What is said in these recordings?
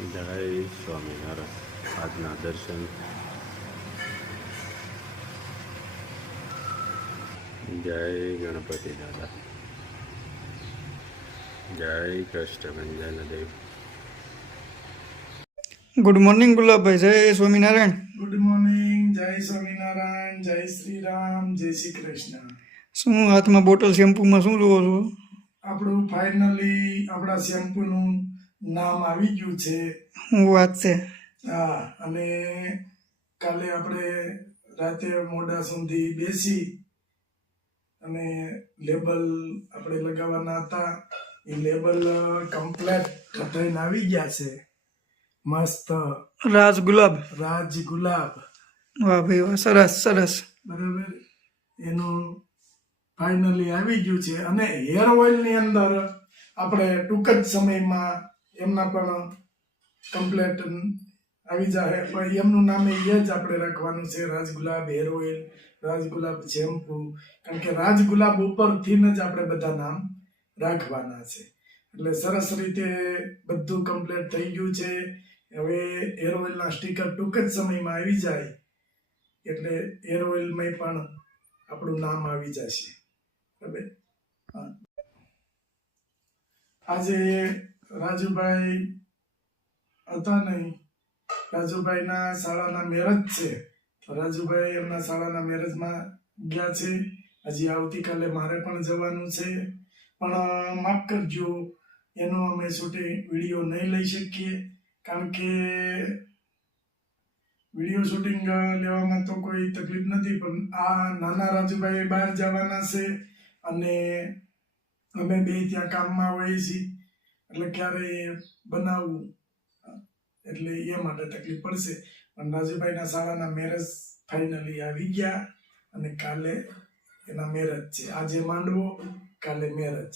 જય સ્વામિનારાયણ. આજના દર્શન. જય ગણપતિ દાદા. જય કષ્ટભંજન દેવ. ગુડ મોર્નિંગ ગુલાબભાઈ. જય સ્વામિનારાયણ. Good morning. જય સ્વામિનારાયણ. જય શ્રી રામ. જય શ્રી કૃષ્ણ. શું હાથમાં બોટલ શેમ્પૂમાં શું લો છો? આપણું ફાઇનલી આપણા શેમ્પૂનું નામ આવી ગયું છે. શું વાત છે? હા, અને કાલે આપણે રાતે મોડા સુધી બેસી અને લેબલ આપણે લગાવવાના હતા. એ લેબલ કમ્પ્લેટ થઈને આવી ગયા છે. મસ્ત રાજ ગુલાબ. રાજ ગુલાબ. વાહ ભાઈ વાહ, સરસ સરસ. બરાબર, એનું ફાઇનલી આવી ગયું છે. અને હેર ઓઇલની અંદર આપણે ટૂંક જ સમયમાં એમના પણ કમ્પ્લેટ આવી જાય. પણ એમનું નામ એ જ આપણે રાખવાનું છે, રાજગુલાબ હેર ઓઇલ, રાજગુલાબ શેમ્પુ. કારણ કે રાજગુલાબ ઉપરથી જ આપણે બધા નામ રાખવાના છે. એટલે સરસ રીતે બધું કમ્પ્લેટ થઈ ગયું છે. હવે હેર ઓઇલના સ્ટીકર ટૂંક જ સમયમાં આવી જાય એટલે હેર ઓઇલમાં પણ આપણું નામ આવી જશે. બરાબર. આજે રાજુભાઈ હતા નહીં, રાજુભાઈના શાળાના મેરેજ છે. તો રાજુભાઈ એમના શાળાના મેરેજમાં ગયા છે. હજી આવતીકાલે મારે પણ જવાનું છે. પણ માફ કરજો, એનો અમે શૂટિંગ વિડીયો નહીં લઈ શકીએ. કારણ કે વિડીયો શૂટિંગ લેવામાં તો કોઈ તકલીફ નથી, પણ આ નાના રાજુભાઈ બહાર જવાના છે અને અમે બે ત્યાં કામમાં હોઈએ છીએ, એટલે ક્યારે બનાવવું એટલે એ માટે તકલીફ પડશે. પણ રાજુભાઈના શાળાના મેરેજ ફાઇનલી આવી ગયા અને કાલે એના મેરેજ છે. આજે માંડવો, કાલે મેરેજ.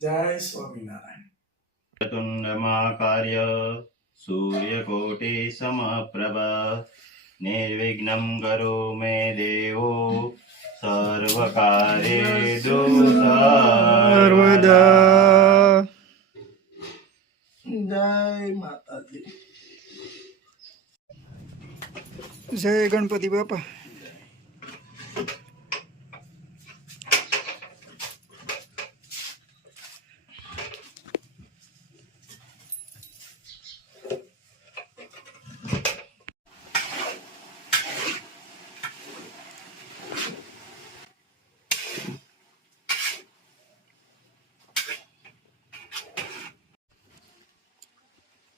જય સ્વામિનારાયણ. ચતુંડ મહાકાર્ય સૂર્યકોટિ સમપ્રભ નિર્વિઘ્નમ કરો મે દેવો સર્વકાર્યેષુ સર્વદા. જય માતાજી. જય ગણપતિ બાપા.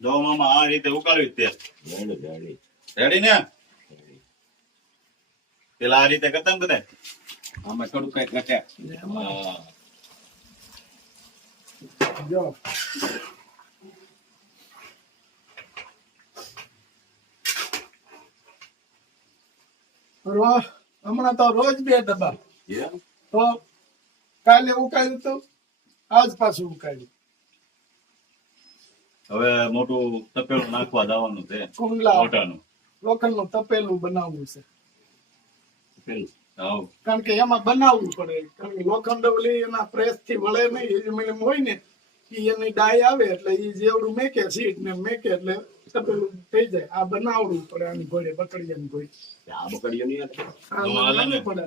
જો મામા આ રીતે ઉકાળ્યું તેલ રેડી ને પેલા આ રીતે કરતા ને બધા આમાં થોડું કઈ ઘટ્યા. જો હમણાં તો રોજ 2 ડબ્બા. તો કાલે ઉકાળ્યું તો આજ પાછું ઉકાળ્યું. હવે મોટું તપેલું નાખવા જવાનું છે. કુંડલા મોટાનું લોખંડનું તપેલું બનાવવું છે. તપેલું હાવ કારણ કે એમાં બનાવવું પડે. કારણ કે લોખંડ ઓલી એના પ્રેસ થી વળે નહીં. એલ્યુમિનિયમ હોય ને એ એની ડાય આવે એટલે એ જેવડું મેકે સીટ ને મેકે એટલે તપેલું થઈ જાય. આ બનાવવું પડે. આની ઘોડે બકડીયાની ઘોડે આ બકડીઓ નહીં આ નાનું પડે.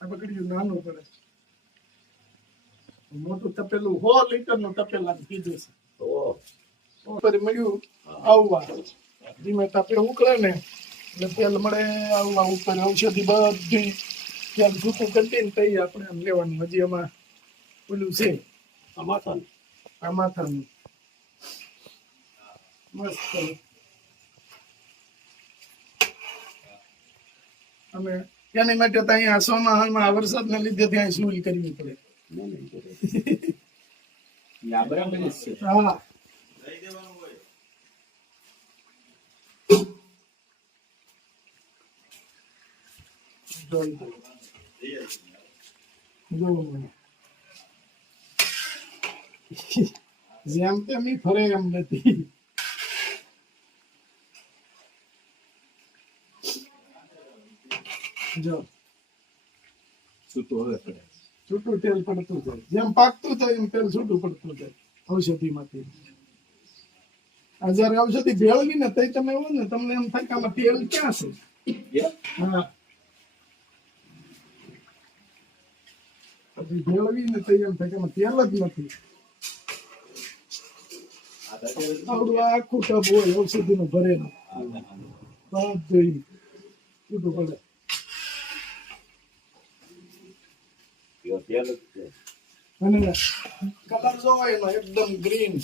આ બકડીયું નાનું પડે. મોટું તપેલું 100 લીટરનું તપેલાનું કીધું છે. ઉપર મળ્યું આવવા ધીમે તાપે ઉકળે ને એટલે તેલ મળે આવવા ઉપર ઔષધિ બધી ત્યાં છૂટું કરી ને તઈ આપણે આમ લેવાનું. હજી એમાં ઓલું છે આ માથાનું મસ્ત. અને એની માટે તો અહીંયા ચોમાસામાં વરસાદના લીધે ત્યાં સુલ કરવી પડે. હા જેમ તેમ ફરે એમ નથી. જો છૂટું તેલ પડતું જાય. જેમ પાકતું જાય એમ તેલ છૂટું પડતું જાય ઔષધિમાંથી. આ જયારે ઔષધિ ભેળવી ને તઈ તમે એવું ને તમને એમ થાય કે આમાં તેલ ક્યાં છે. હા પછી ભેળવી ને તઈ એમ થાય કે આમાં તેલ જ નથી. આવડું આખું ટબ હોય ઔષધિ નું ભરેલું બધું છૂટું પડે. અને કલર જોવો એનો એકદમ ગ્રીન.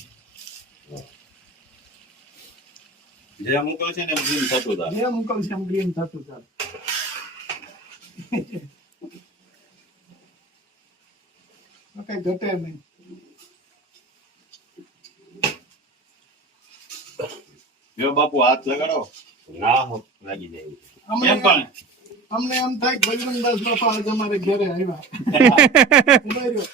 જે મૂકો છે ને એમ green થતું જાય. જે મુકલ છે એમ ગ્રીન થતું ચાલે. કઈ ઘટે નહીં. જો બાપુ હાથ લગાડો. ના હો લાગી જાય. એમ પણ અમને એમ થાય કે બજરંગદાસ બાપા આજે અમારે ઘરે આવ્યા. ઉભા રહ્યો.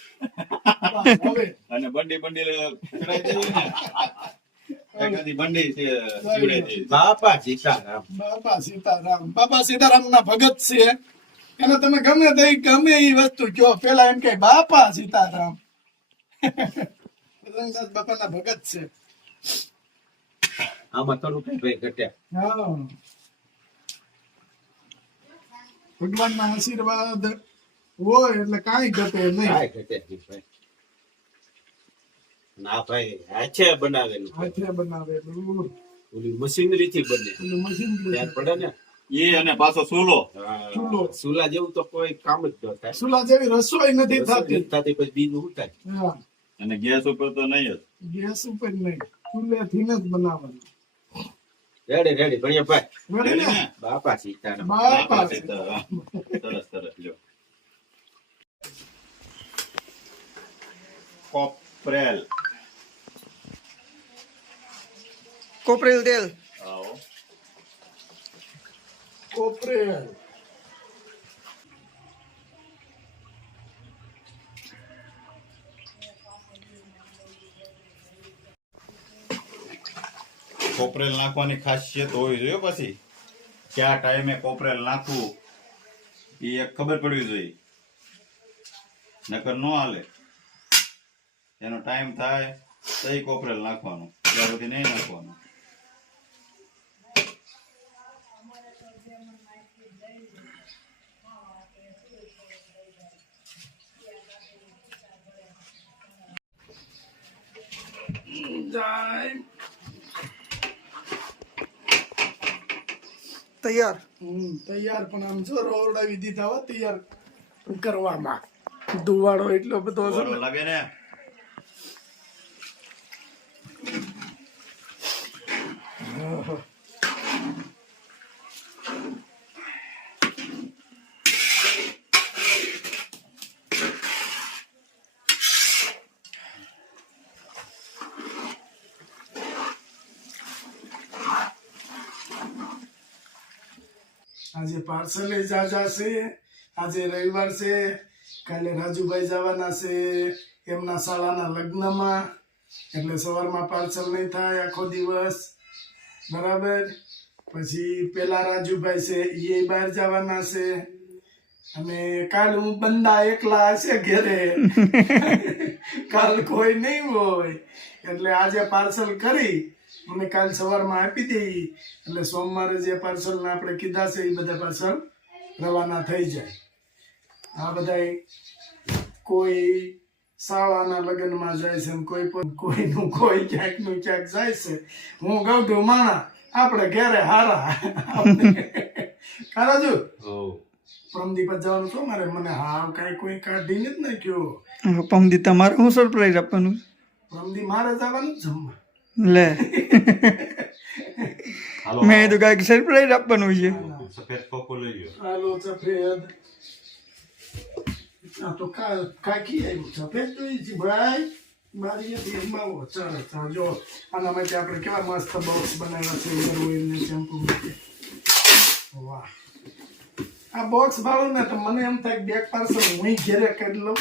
હવે અને બંડી ચડાઈ દેવી ને એકાદી બંડી છે સીવડાઈ દેવી. બાપા સીતારામ ના ભગત છે. એને તમે ગમે તે ગમે એ વસ્તુ કયો પેલા એમ કે બાપા સીતારામ. બજરંગદાસ બાપા ના ભગત છે. આમાં થોડું કઈ ભાઈ ઘટ્યા. હા ભગવાન ના આશીર્વાદ હોય એટલે કાંઈ ઘટે નહીં. કાંઈ ઘટ્યા નહીં ભાઈ. ના ભાઈ હાથે બનાવેલું હાથે બનાવેલું ઓલી મશીનરી થી બને પેલું મશીન ત્યાર પડે ને. એ અને પાછો ચૂલો. ચૂલો. સુલા જેવું તો કોઈ કામ જ ન થાય. સુલા જેવી રસોઈ નથી થતી. થતી પછી બીજું શું થાય? હા અને ગેસ ઉપર તો નહીં જ. ગેસ ઉપર નહીં ચૂલે થી જ બનાવવાનું. રેડી ભણ્યા ભાઈ. રેડી ને? બાપા સીતારામ. બાપા સીતારામ. સરસ લ્યો. કોપરેલ. કોપરેલ તેલ. આવો. કોપરેલ. કોપરેલ નાખવાની ખાસિયત હોવી જોઈએ. પછી કયા ટાઈમે કોપરેલ નાખવું એ એક ખબર પડવી જોઈએ. નકર ન હાલે. એનો ટાઈમ થાય તઈ કોપરેલ નાખવાનું, ત્યાં સુધી નહીં નાખવાનું. તૈયાર. તૈયાર પણ આમ જો રોવડાવી દીધા હો તૈયાર કરવામાં. ધુવાડો એટલો બધો છે બરો લાગે ને. આજે પાર્સલે જાજા છે. આજે રવિવાર છે. કાલે રાજુભાઈ જવાના છે એમના શાળાના લગ્નમાં. એટલે સવારમાં પાર્સલ નહીં થાય આખો દિવસ. બરાબર. પછી પેલા રાજુભાઈ છે એ બહાર જવાના છે. અને કાલ હું બંદા એકલા હશે ઘરે. કાલ કોઈ નહીં હોય એટલે આજે પાર્સલ કરી અને કાલ સવારમાં આપી દઈ. એટલે સોમવારે જે પાર્સલ આપણે કીધા છે એ બધા પાર્સલ રવાના થઈ જાય. આ બધા કોઈ શાળાના લગ્નમાં જાય છે ને કોઈનું કોઈ ક્યાંકનું ક્યાંક જાય છે. હું ગૌઢું માણા આપણે ઘેરે હારા. કારાજુ પ્રમદીપ જવાનું છો મારે. મને હાવ કાંઈ કોઈ કાઢીને જ નાખ્યો. પમદી તમારે હું સરપ્રાઈઝ આપવાનું? પ્રમદી મારે જવાનું જ જમવા. લે મેં તો કાંઈક સરપ્રાઈઝ આપવાનું છે. સફેદ કોકો લઈ લ્યો. આલો સફેદ. આ તો કાકી આવ્યું સફેદ જોઈ છે ભાઈ. મારી એમાં ચાલો જો આના માટે આપણે કેવા મસ્ત બોક્સ બનાવ્યા છે હેર ઓઇલ ને શેમ્પુ માટે. વાહ. આ બોક્સ ભાડું ને તો મને એમ થાય બેક પાર્સલ હું ઘેરે કરી લઉં.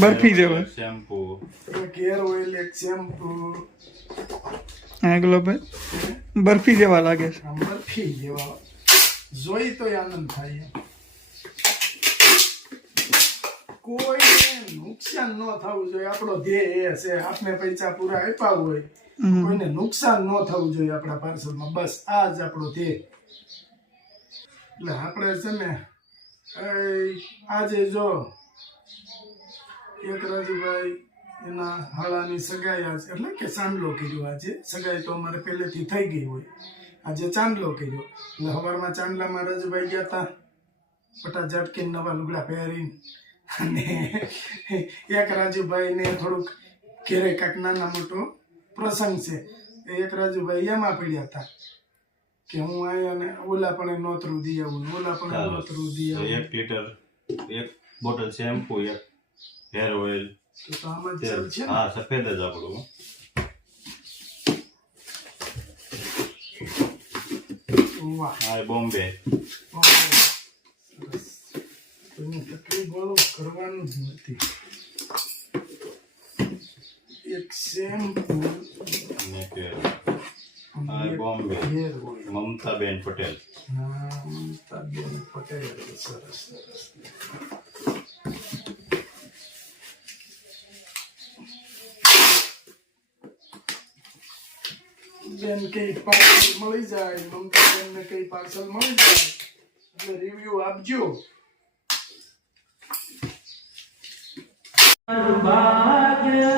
બરફી જેવા શેમ્પુ. એક હેર ઓઇલ એક શેમ્પુ. હા ગુલાબભાઈ બરફી જેવા લાગે છે. આમ બરફી જેવા જોઈ તો આનંદ થાય. કોઈ નુકસાન ન થવું જોઈએ આપણો ધ્યેય એ છે. આપણે પૈસા પૂરા આપ્યા હોય, હમ. કોઈને નુકસાન ન થવું જોઈએ આપણા પાર્સલમાં, બસ આ જ આપણો ધ્યેય. એટલે આપણે છે ને આજે જો એક રાજુભાઈ એના હાળાની સગાઈ આજે એટલે કે ચાંદલો કર્યો. આજે સગાઈ તો અમારે પહેલેથી થઈ ગઈ હોય, આજે ચાંદલો કર્યો. એટલે સવારમાં ચાંદલામાં રાજુભાઈ ગયા હતા પટા ઝટકીને નવા લુગડા પહેરીને. અને એક રાજુભાઈને થોડુંક ઘેરે કાંઈક નાના મોટો પ્રસંગ છે. એક રાજુભાઈ એમાં પડ્યા હતા કે હું અહીંયા ને ઓલા પણ નોતરું દી આવું, ઓલા પણ ચાલો. નોતરું દી તો આવું. 1 litre 1 bottle shampoo, 1 hair oil, તો આમ જ ચાલશે ને? હા સફેદ જ આપણું. વાહ, હા બોમ્બે. સરસ. કોઈની તકલીફ વાળું કરવાનું જ નથી. એક શેમ્પુ અને કે અને હા એક બોમ્બે, hair oil. મમતાબેન પટેલ. હા, મમતાબેન પટેલ. સરસ સરસ. બેન કઈ પાર્સલ મળી જાય, મમતાબેન ને કઈ પાર્સલ મળી જાય એટલે રિવ્યુ આપજો. ભાગ્ય